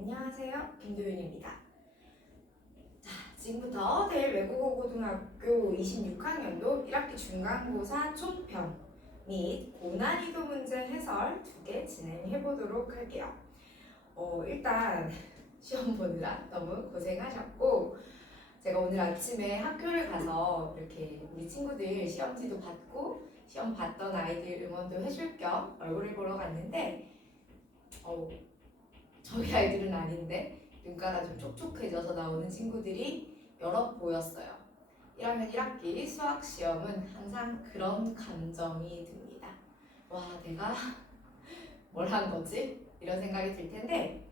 안녕하세요. 김도윤입니다. 자, 지금부터 대외국어고등학교 26학년도 1학기 중간고사 총평 및 고난이도 문제 해설 2개 진행해 보도록 할게요. 일단 시험 보느라 너무 고생하셨고, 제가 오늘 아침에 학교를 가서 이렇게 우리 친구들 시험지도 받고 시험 봤던 아이들 응원도 해줄 겸 얼굴을 보러 갔는데 저희 아이들은 아닌데 눈가가 좀 촉촉해져서 나오는 친구들이 여럿 보였어요. 1학년 1학기 수학 시험은 항상 그런 감정이 듭니다. 와, 내가 뭘 한 거지? 이런 생각이 들 텐데,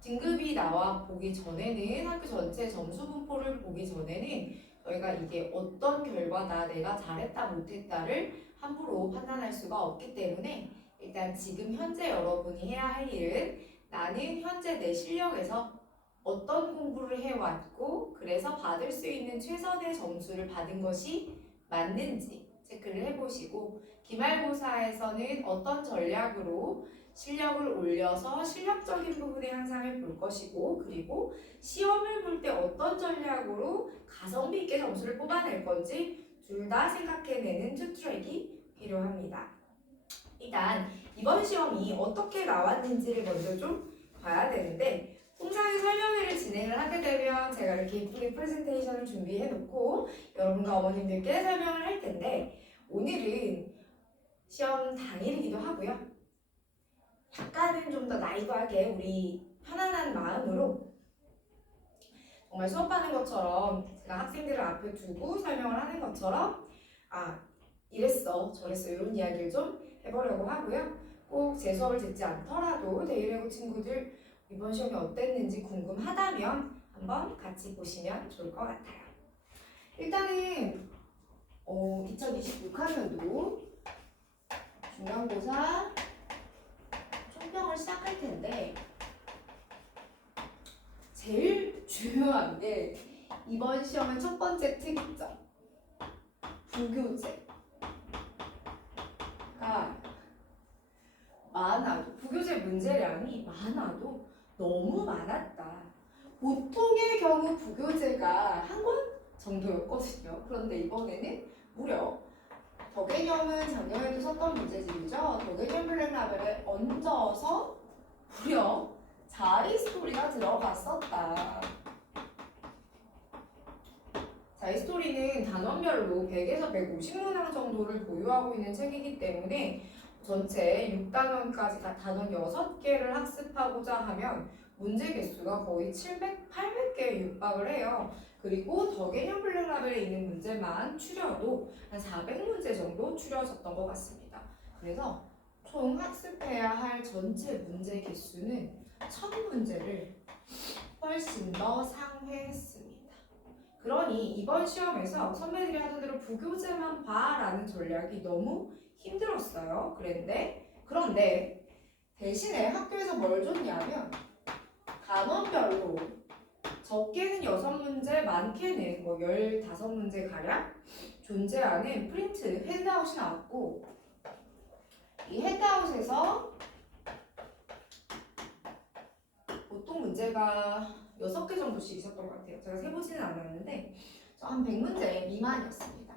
등급이 나와 보기 전에는, 학교 전체 점수 분포를 보기 전에는 저희가 이게 어떤 결과다, 내가 잘했다 못했다를 함부로 판단할 수가 없기 때문에, 일단 지금 현재 여러분이 해야 할 일은 나는 현재 내 실력에서 어떤 공부를 해왔고 그래서 받을 수 있는 최선의 점수를 받은 것이 맞는지 체크를 해보시고, 기말고사에서는 어떤 전략으로 실력을 올려서 실력적인 부분의 향상을 볼 것이고, 그리고 시험을 볼 때 어떤 전략으로 가성비 있게 점수를 뽑아낼 건지 둘 다 생각해내는 투트랙이 필요합니다. 일단 이번 시험이 어떻게 나왔는지를 먼저 좀 봐야 되는데, 통상 설명회를 진행을 하게 되면 제가 이렇게 예쁘게 프레젠테이션을 준비해 놓고 여러분과 어머님들께 설명을 할 텐데, 오늘은 시험 당일이기도 하고요. 약간은 좀 더 나이브하게 우리 편안한 마음으로 정말 수업하는 것처럼 제가 학생들을 앞에 두고 설명을 하는 것처럼 이랬어 저랬어 이런 이야기를 좀 해보려고 하고요. 꼭 제 수업을 듣지 않더라도 대일외고 친구들 이번 시험이 어땠는지 궁금하다면 한번 같이 보시면 좋을 것 같아요. 일단은 2026학년도 중간고사 총평을 시작할 텐데, 제일 중요한 게 이번 시험의 첫 번째 특이점, 부교재가 많아도, 부교재 문제량이 많아도 너무 많았다. 보통의 경우 부교재가 한 권 정도였거든요. 그런데 이번에는 무려 더 개념은 작년에도 썼던 문제집이죠. 더 개념 블랙라벨에 얹어서 무려 자이스토리가 들어갔었다. 자이스토리는 단원별로 100에서 150문항 정도를 보유하고 있는 책이기 때문에 전체 6단원까지 단원 6개를 학습하고자 하면 문제 개수가 거의 700, 800개에 육박을 해요. 그리고 더 개념 블랙라벨에 있는 문제만 추려도 한 400문제 정도 추려졌던 것 같습니다. 그래서 총 학습해야 할 전체 문제 개수는 1000문제를 훨씬 더 상회했습니다. 그러니 이번 시험에서 선배들이 하던 대로 부교재만 봐라는 전략이 너무 힘들었어요. 그런데 대신에 학교에서 뭘 줬냐면 단원별로 적게는 6문제, 많게는 15문제 가량 존재하는 프린트 핸드아웃이 나왔고, 이 핸드아웃에서 보통 문제가 6개 정도씩 있었던 것 같아요. 제가 세보지는 않았는데 한 100문제 미만이었습니다.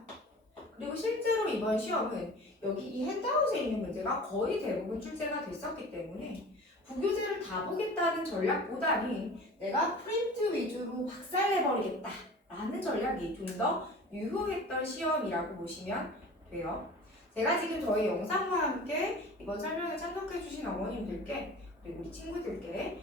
그리고 실제로 이번 시험은 여기 이 핸드아웃에 있는 문제가 거의 대부분 출제가 됐었기 때문에 부교재를 다 보겠다는 전략보다는 내가 프린트 위주로 박살내버리겠다 라는 전략이 좀 더 유효했던 시험이라고 보시면 돼요. 제가 지금 저희 영상과 함께 이번 설명에 참석해주신 어머님들께 그리고 우리 친구들께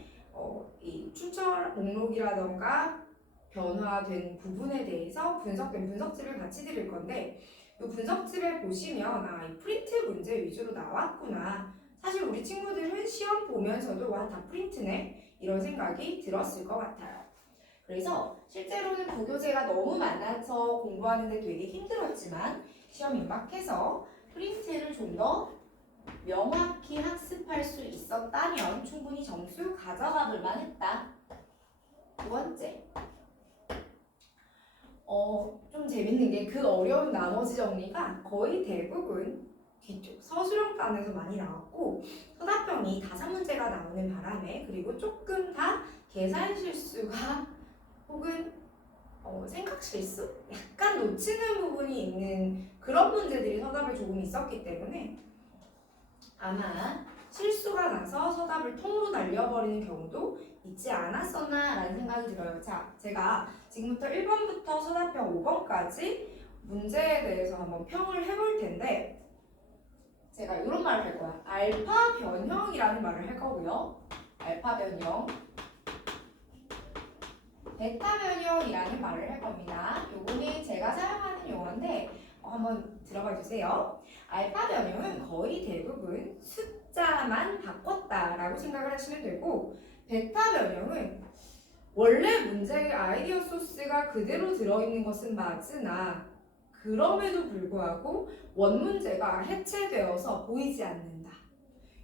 이 출처 목록이라던가 변화된 부분에 대해서 분석된 분석집을 같이 드릴 건데, 이 분석집에 보시면 이 프린트 문제 위주로 나왔구나. 사실 우리 친구들은 시험 보면서도 와, 다 프린트네 이런 생각이 들었을 것 같아요. 그래서 실제로는 부교재가 너무 많아서 공부하는데 되게 힘들었지만 시험 임박해서 프린트를 좀 더 명확히 학습할 수 있었다면 충분히 점수 가져가 볼 만했다. 두 번째, 좀 재밌는 게 그 어려운 나머지 정리가 거의 대부분 뒤쪽 서술형단에서 많이 나왔고 서답형이 5문제가 나오는 바람에 그리고 조금 다 계산 실수가 혹은 생각 실수? 약간 놓치는 부분이 있는 그런 문제들이 서답에 조금 있었기 때문에 아마 실수가 나서 서답을 통으로 날려버리는 경우도 있지 않았었나 라는 생각이 들어요. 자, 제가 지금부터 1번부터 서답형 5번까지 문제에 대해서 한번 평을 해볼 텐데 제가 이런 말을 할 거야. 알파 변형이라는 말을 할 거고요. 알파 변형, 베타 변형이라는 말을 할 겁니다. 요거는 제가 사용하는 용어인데 한번 들어봐 주세요. 알파 변형은 거의 대부분 숫자만 바꿨다라고 생각을 하시면 되고 베타 변형은 원래 문제의 아이디어 소스가 그대로 들어있는 것은 맞으나 그럼에도 불구하고 원문제가 해체되어서 보이지 않는다.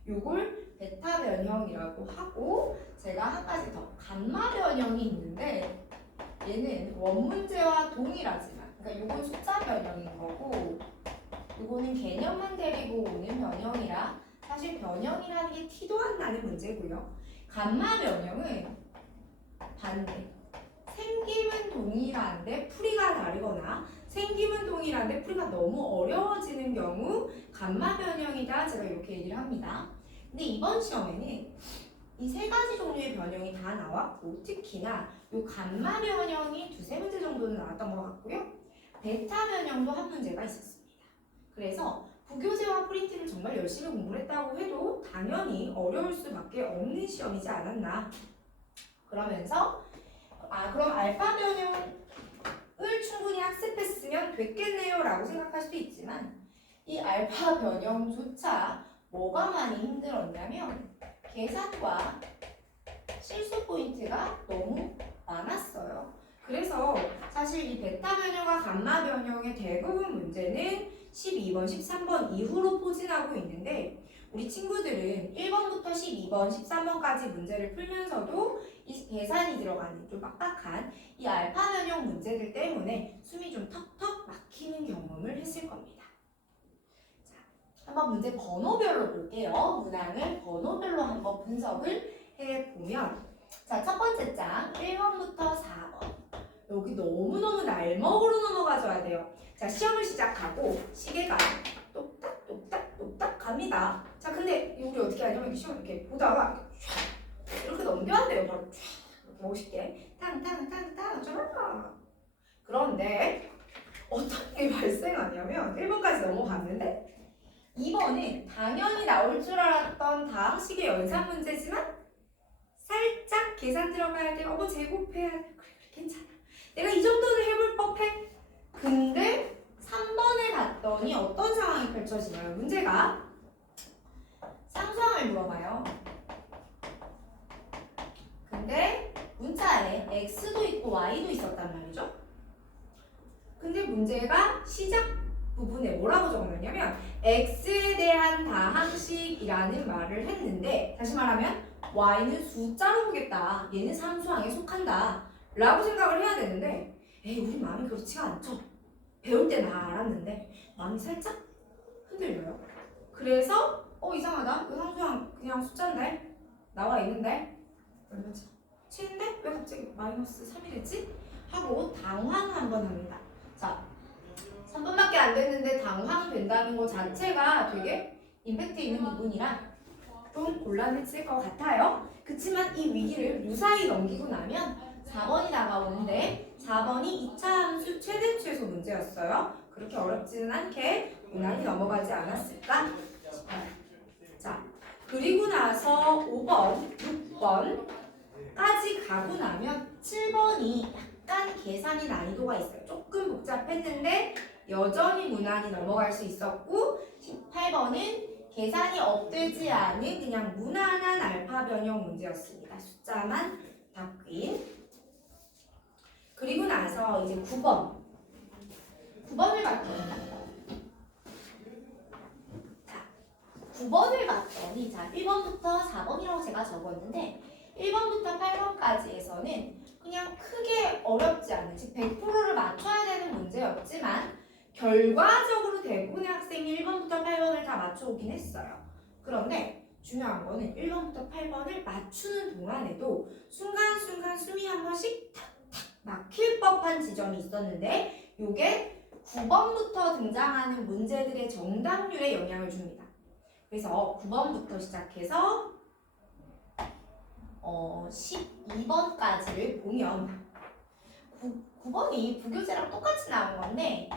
요걸 베타 변형이라고 하고 제가 한 가지 더 감마 변형이 있는데 얘는 원문제와 동일하지만 그러니까 요건 숫자 변형인 거고 요거는 개념만 데리고 오는 변형이라 사실 변형이라는 게 티도 안 나는 문제고요. 감마 변형은 반대. 생김은 동일한데 풀이가 다르거나 생김은 동일한데 풀이가 너무 어려워지는 경우 감마 변형이다 제가 이렇게 얘기를 합니다. 근데 이번 시험에는 이 3가지 종류의 변형이 다 나왔고 특히나 이 감마 변형이 2-3문제 정도는 나왔던 것 같고요. 베타 변형도 한 문제가 있었습니다. 그래서 부교재와 프린트를 정말 열심히 공부를 했다고 해도 당연히 어려울 수밖에 없는 시험이지 않았나. 그러면서 그럼 알파 변형을 충분히 학습했으면 됐겠네요 라고 생각할 수도 있지만 이 알파 변형조차 뭐가 많이 힘들었냐면 계산과 실수 포인트가 너무 많았어요. 그래서 사실 이 베타 변형과 감마 변형의 대부분 문제는 12번, 13번 이후로 포진하고 있는데 우리 친구들은 1번부터 12번, 13번까지 문제를 풀면서도 이 계산이 들어가는 좀 빡빡한 이 알파 변형 문제들 때문에 숨이 좀 턱턱 막히는 경험을 했을 겁니다. 자, 한번 문제 번호별로 볼게요. 문항을 번호별로 한번 분석을 해보면 자, 첫 번째 장 1번부터 4번 여기 너무너무 날먹으로 넘어가줘야 돼요. 자, 시험을 시작하고 시계가 똑딱똑딱 갑니다. 자, 근데 우리 어떻게 하냐면 시험 이렇게 보다가 이렇게 넘겨야 돼요. 바로 이렇게 멋있게 탕탕탕탕 쩌라라. 그런데 어떤 게 발생하냐면 1번까지 넘어갔는데 2번은 당연히 나올 줄 알았던 다항식의 연산 문제지만 살짝 계산 들어가야 돼. 뭐 제곱해야 돼. 그래 괜찮아. 내가 이 정도는 해볼 법해. 근데 3번에 갔더니 어떤 상황이 펼쳐지냐면 문제가 상수항을 물어봐요. 근데 문자에 x도 있고 y도 있었단 말이죠. 근데 문제가 시작 부분에 뭐라고 적어놨냐면 x에 대한 다항식이라는 말을 했는데 다시 말하면 y는 숫자로 보겠다. 얘는 상수항에 속한다. 라고 생각을 해야 되는데 에이 우리 마음이 그렇지가 않죠. 배울 때 다 알았는데 마음이 살짝 흔들려요. 그래서 이상하다. 이 상수항 그냥 숫자인데 나와 있는데 얼마지? 7인데 왜 갑자기 마이너스 3이 됐지? 하고 당황 한번 합니다. 자, 3분밖에 안 됐는데 당황된다는 것 자체가 되게 임팩트 있는 부분이라 좀 곤란해질 것 같아요. 그치만 이 위기를 무사히 넘기고 나면 4번이 다가오는데 4번이 2차 함수 최대 최소 문제였어요. 그렇게 어렵지는 않게 무난히 넘어가지 않았을까 싶어요. 자, 그리고 나서 5번, 6번까지 가고 나면 7번이 약간 계산이 난이도가 있어요. 조금 복잡했는데 여전히 무난히 넘어갈 수 있었고 18번은 계산이 업되지 않은 그냥 무난한 알파 변형 문제였습니다. 숫자만 바뀐. 그리고 나서 이제 9번을 봤더니 자, 9번을 봤더니 자, 1번부터 4번이라고 제가 적었는데 1번부터 8번까지에서는 그냥 크게 어렵지 않은 즉 100%를 맞춰야 되는 문제였지만 결과적으로 대부분의 학생이 1번부터 8번을 다 맞춰오긴 했어요. 그런데 중요한 거는 1번부터 8번을 맞추는 동안에도 순간순간 숨이 한 번씩 탁탁 막힐 법한 지점이 있었는데 요게 9번부터 등장하는 문제들의 정답률에 영향을 줍니다. 그래서 9번부터 시작해서 12번까지를 보면 9번이 부교재랑 똑같이 나온 건데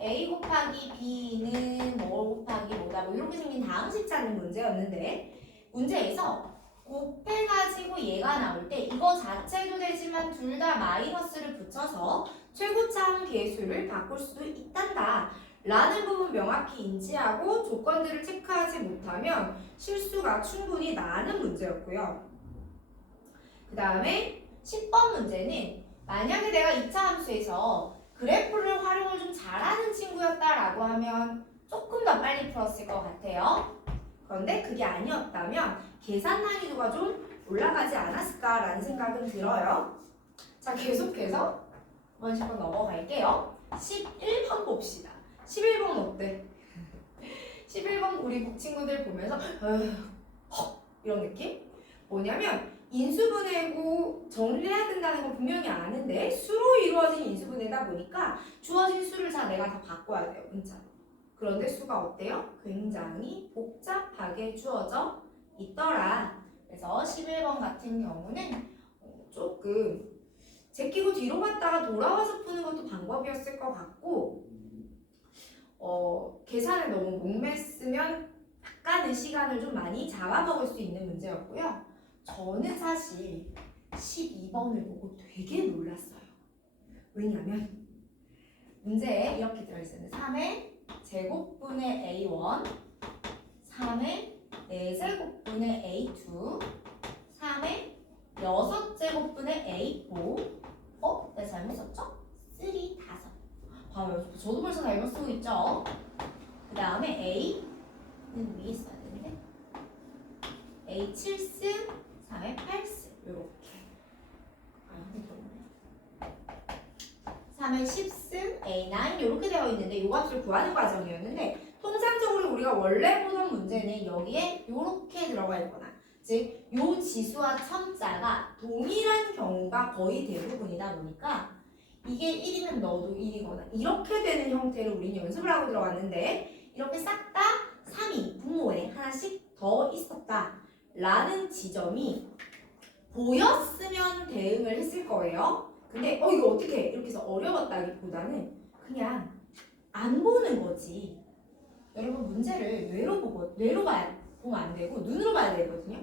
A 곱하기 B는 뭐 곱하기 뭐다 뭐 이렇게 생긴 다항식 찾는 문제였는데 문제에서 곱해가지고 얘가 나올 때 이거 자체도 되지만 둘 다 마이너스를 붙여서 최고차항 계수를 바꿀 수도 있단다 라는 부분 명확히 인지하고 조건들을 체크하지 못하면 실수가 충분히 나는 문제였고요. 그 다음에 10번 문제는 만약에 내가 2차 함수에서 그래프를 활용을 좀 잘하는 친구였다라고 하면 조금 더 빨리 풀었을 것 같아요. 그런데 그게 아니었다면 계산 난이도가 좀 올라가지 않았을까라는 생각은 들어요. 자, 계속해서 한번 10번 넘어갈게요. 11번 봅시다. 11번 어때? 11번 우리 북친구들 보면서 헉 이런 느낌? 뭐냐면 인수분해고 정리해야 된다는 건 분명히 아는데 수로 이루어진 인수분해다 보니까 주어진 수를 다 내가 다 바꿔야 돼요. 문자로. 그런데 수가 어때요? 굉장히 복잡하게 주어져 있더라. 그래서 11번 같은 경우는 조금 제끼고 뒤로 갔다가 돌아와서 푸는 것도 방법이었을 것 같고 계산을 너무 목맸으면 약간의 시간을 좀 많이 잡아먹을 수 있는 문제였고요. 저는 사실 12번을 보고 되게 놀랐어요. 왜냐면 문제에 이렇게 들어있었는데 3의 제곱분의 A1 3의 4제곱분의 A2 3의 6제곱분의 A4 내가 잘못 썼죠? 3, 5 봐요. 저도 벌써 잘못 쓰고 있죠? 그 다음에 A는 위에 써야 되는데 A 7승 3의 8승 이렇게 3의 10승 A9 이렇게 되어 있는데 이 값을 구하는 과정이었는데 통상적으로 우리가 원래 보던 문제는 여기에 이렇게 들어가 있거나 즉 요 지수와 첨자가 동일한 경우가 거의 대부분이다 보니까 이게 1이면 너도 1이거나 이렇게 되는 형태를 우리는 연습을 하고 들어왔는데 이렇게 싹 다 3이 분모에 하나씩 더 있었다 라는 지점이 보였으면 대응을 했을 거예요. 근데 이거 어떻게 해? 이렇게 해서 어려웠다기보다는 그냥 안 보는 거지. 여러분 문제를 뇌로 보면 안 되고 눈으로 봐야 되거든요.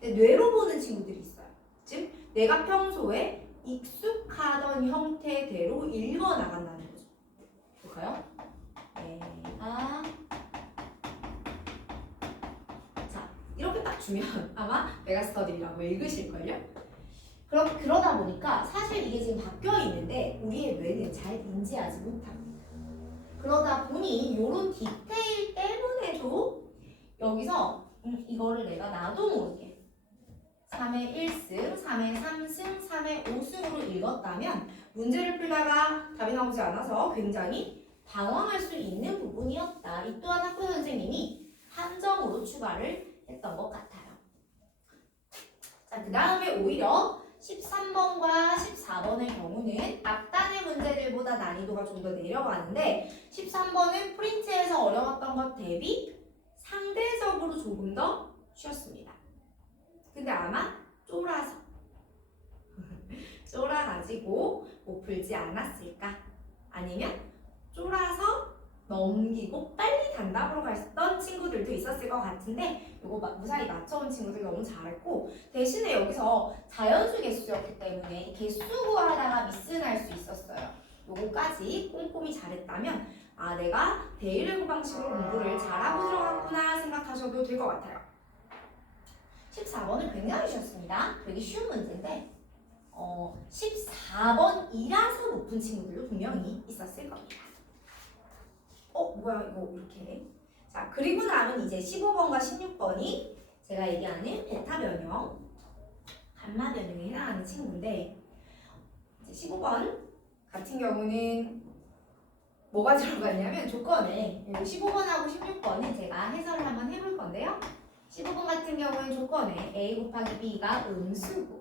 근데 뇌로 보는 친구들이 있어요. 즉 내가 평소에 익숙하던 형태대로 읽어 나간다는 거죠. 볼까요? 자 이렇게 딱 주면 아마 메가스터디라고 읽으실걸요? 그러다 보니까 사실 이게 지금 바뀌어 있는데 우리의 뇌는 잘 인지하지 못합니다. 그러다 보니 이런 디테일 때문에도 여기서 이거를 내가 나도 모르게 3의 1승, 3의 3승, 3의 5승으로 읽었다면 문제를 풀다가 답이 나오지 않아서 굉장히 당황할 수 있는 부분이었다. 이 또한 학교 선생님이 함정으로 추가를 했던 것 같아요. 자, 그 다음에 오히려 13번과 14번의 경우는 앞단의 문제들보다 난이도가 좀 더 내려가는데 13번은 프린트에서 어려웠던 것 대비 상대적으로 조금 더 쉬웠습니다. 근데 아마 쫄아가지고 못 풀지 않았을까? 아니면 쫄아서 넘기고 빨리 단답으로 갔던 친구들도 있었을 것 같은데 이거 무사히 맞춰온 친구들 너무 잘했고 대신에 여기서 자연수 개수였기 때문에 개수 구하다가 미스 날 수 있었어요. 요거까지 꼼꼼히 잘했다면 내가 대일외고 방식으로 공부를 잘하고 들어갔구나 생각하셔도 될 것 같아요. 14번은 굉장히 쉬웠습니다. 되게 쉬운 문제인데 14번이라서 높은 친구들도 분명히 있었을 겁니다. 뭐야 이거 이렇게. 자 그리고 남은 이제 15번과 16번이 제가 얘기하는 베타 변형, 감마 변형에 해당하는 친구인데 이제 15번 같은 경우는 뭐가 들어갔냐면 조건에 15번하고 16번은 제가 해설을 한번 해볼 건데요. 15번 같은 경우는 조건에 a 곱하기 b가 음수고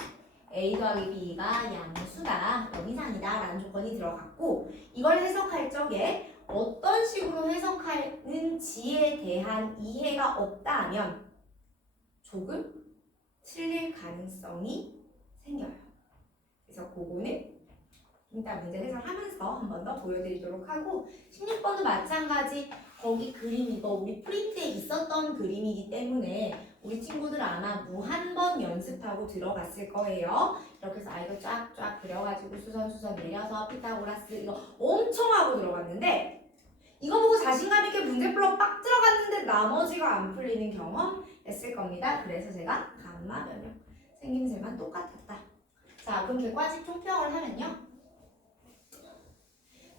a 더하기 b가 양수다, 0 이상이다 라는 조건이 들어갔고, 이걸 해석할 적에 어떤 식으로 해석하는지에 대한 이해가 없다 하면 조금 틀릴 가능성이 생겨요. 그래서 그거는 일단 문제 해설하면서 한 번 더 보여드리도록 하고, 16번도 마찬가지. 거기 그림 이거 우리 프린트에 있었던 그림이기 때문에 우리 친구들 아마 무한 번 연습하고 들어갔을 거예요. 이렇게 해서 아이가 쫙쫙 그려가지고 수선 내려서 피타고라스 이거 엄청 하고 들어갔는데, 이거 보고 자신감 있게 문제 풀어 빡 들어갔는데 나머지가 안 풀리는 경험 했을 겁니다. 그래서 제가 감마 변형 생김새만 똑같았다. 자, 그럼 객관식 총평을 하면요,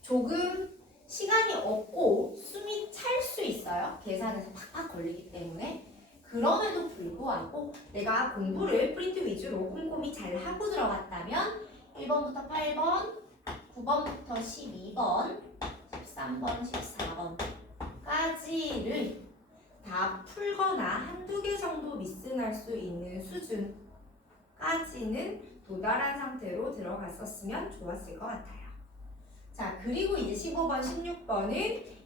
조금 시간이 없고 숨이 찰 수 있어요. 계산에서 팍팍 걸리기 때문에. 그럼에도 불구하고 내가 공부를 프린트 위주로 꼼꼼히 잘 하고 들어갔다면 1번부터 8번, 9번부터 12번, 13번, 14번까지를 다 풀거나 한두 개 정도 미스날 수 있는 수준까지는 도달한 상태로 들어갔었으면 좋았을 것 같아요. 자, 그리고 이제 15번, 16번은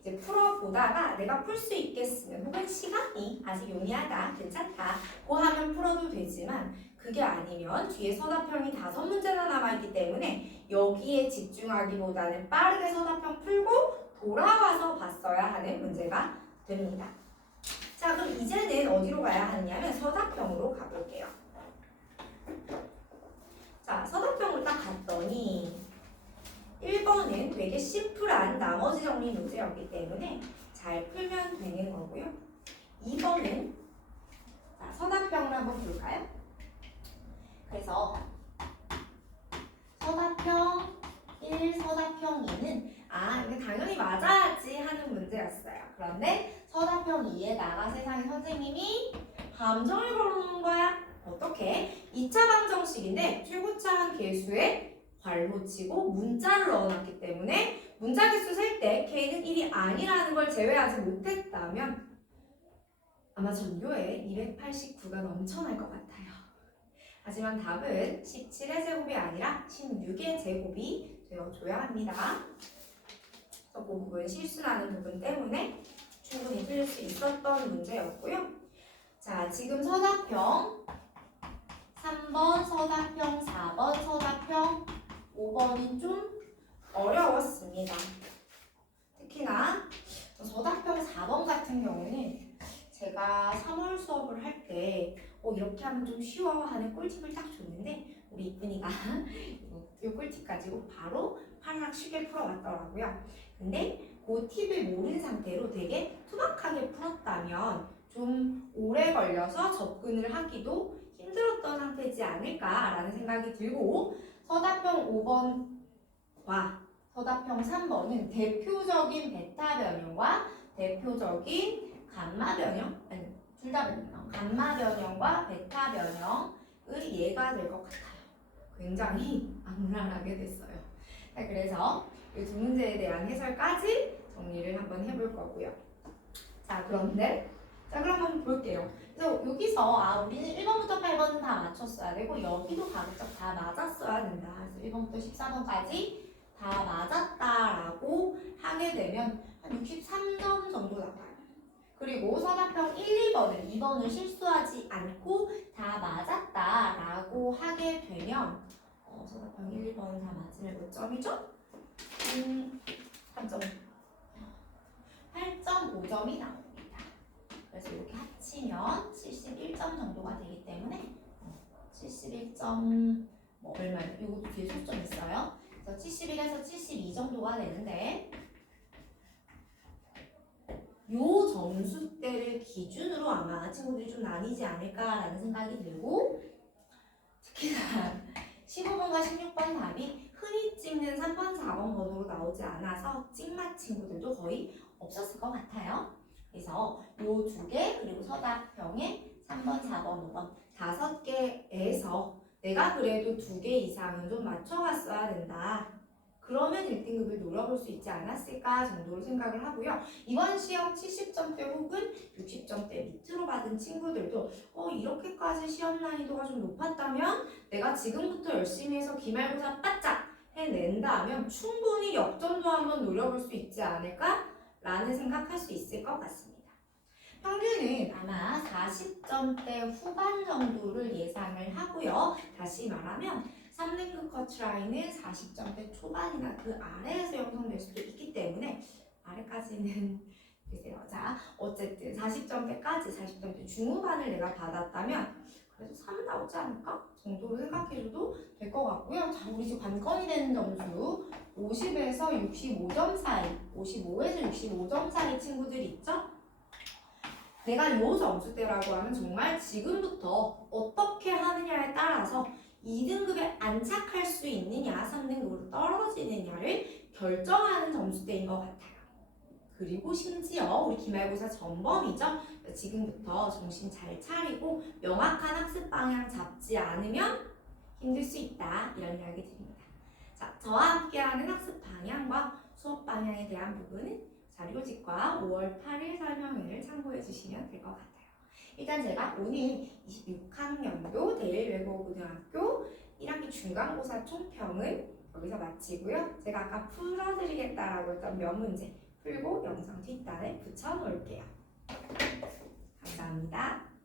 이제 풀어보다가 내가 풀 수 있겠으면, 혹은 시간이 아직 용이하다, 괜찮다, 고 하면 풀어도 되지만, 그게 아니면 뒤에 서답형이 5문제나 남아있기 때문에 여기에 집중하기보다는 빠르게 서답형 풀고 돌아와서 봤어야 하는 문제가 됩니다. 자, 그럼 이제는 어디로 가야 하느냐면 서답형으로 가볼게요. 자, 서답형으로 딱 갔더니 1번은 되게 심플한 나머지 정리 문제였기 때문에 잘 풀면 되는 거고요. 2번은 자, 서답형을 한번 볼까요? 그래서 서답형 1, 서답형 2는 이게 당연히 맞아야지 하는 문제였어요. 그런데 서답형 2에다가 세상에 선생님이 함정을 걸어놓은 거야. 어떻게? 2차 방정식인데 최고차한 개수에 괄호 치고 문자를 넣어놨기 때문에 문자 개수 셀 때 k는 1이 아니라는 걸 제외하지 못했다면 아마 전교에 289가 넘쳐날 것 같아요. 하지만 답은 17의 제곱이 아니라 16의 제곱이 되어줘야 합니다. 그래서 그 부분 실수나는 부분 때문에 충분히 틀릴 수 있었던 문제였고요. 자, 지금 서답형 3번, 서답형 4번, 서답형 5번이 좀 어려웠습니다. 특히나 서답형 4번 같은 경우는 제가 3월 수업을 할 때 이렇게 하면 좀 쉬워 하는 꿀팁을 딱 줬는데 우리 이쁜이가 이 꿀팁 가지고 바로 파락 쉽게 풀어왔더라고요. 근데 그 팁을 모르는 상태로 되게 투박하게 풀었다면 좀 오래 걸려서 접근을 하기도 힘들었던 상태지 않을까라는 생각이 들고, 서답형 5번과 서답형 3번은 대표적인 베타 변형과 대표적인 감마 변형, 아니 둘 다 변형, 감마 변형과 베타 변형을 이해가 될 것 같아요. 굉장히 악랄하게 됐어요. 자, 그래서 이 두 문제에 대한 해설까지 정리를 한번 해볼 거고요. 자, 그런데 그럼 한번 볼게요. 그래서 여기서 우리는 1번부터 8번은 다 맞췄어야 되고 여기도 가급적 다 맞았어야 된다. 그래서 1번부터 14번까지 다 맞았다라고 하게 되면 한 63점 정도 나와요. 그리고 서답형 1, 2번을 실수하지 않고 다 맞았다라고 하게 되면 서답형 1, 2번은 다 맞으면 몇 점이죠? 3점. 8.5점이 나옵니다. 그래서 이렇게 합치면 71점 정도가 되기 때문에 71점 얼마예요? 이것도 뒤에 소점 있어요. 그래서 71에서 72 정도가 되는데 요 점수대를 기준으로 아마 친구들이 좀 나뉘지 않을까라는 생각이 들고, 특히나 15번과 16번 답이 흔히 찍는 3번, 4번 번호로 나오지 않아서 찍맛 친구들도 거의 없었을 것 같아요. 그래서 요 두 개, 그리고 서답형의 3번, 4번, 5번 5개에서 내가 그래도 2개 이상은 좀 맞춰갔어야 된다. 그러면 1등급을 노려볼 수 있지 않았을까 정도로 생각을 하고요. 이번 시험 70점대 혹은 60점대 밑으로 받은 친구들도 이렇게까지 시험 난이도가 좀 높았다면 내가 지금부터 열심히 해서 기말고사 바짝 해낸다면 충분히 역전도 한번 노려볼 수 있지 않을까? 라는 생각할 수 있을 것 같습니다. 평균은 아마 40점대 후반 정도를 예상을 하고요. 다시 말하면 3등급 커트라인은 40점대 초반이나 그 아래에서 형성될 수도 있기 때문에 아래까지는 글쎄요. 자, 어쨌든 40점대까지 40점대 중후반을 내가 받았다면 그래도 3은 나오지 않을까? 정도로 생각해줘도 될 것 같고요. 자, 우리 지금 관건이 되는 점수 50에서 65점 사이, 55에서 65점 사이 친구들이 있죠? 내가 이 점수대라고 하면 정말 지금부터 어떻게 하느냐에 따라서 2등급에 안착할 수 있느냐, 3등급으로 떨어지느냐를 결정하는 점수대인 것 같아요. 그리고 심지어 우리 기말고사 전범이죠. 지금부터 정신 잘 차리고 명확한 학습 방향 잡지 않으면 힘들 수 있다. 이런 이야기 드립니다. 자, 저와 함께하는 학습 방향과 수업 방향에 대한 부분은 자료집과 5월 8일 설명을 참고해 주시면 될 것 같아요. 일단 제가 오늘 26학년도 대일외국고등학교 1학기 중간고사 총평은 여기서 마치고요. 제가 아까 풀어드리겠다라고 했던 몇 문제 풀고 영상 뒷단에 붙여 놓을게요. 감사합니다.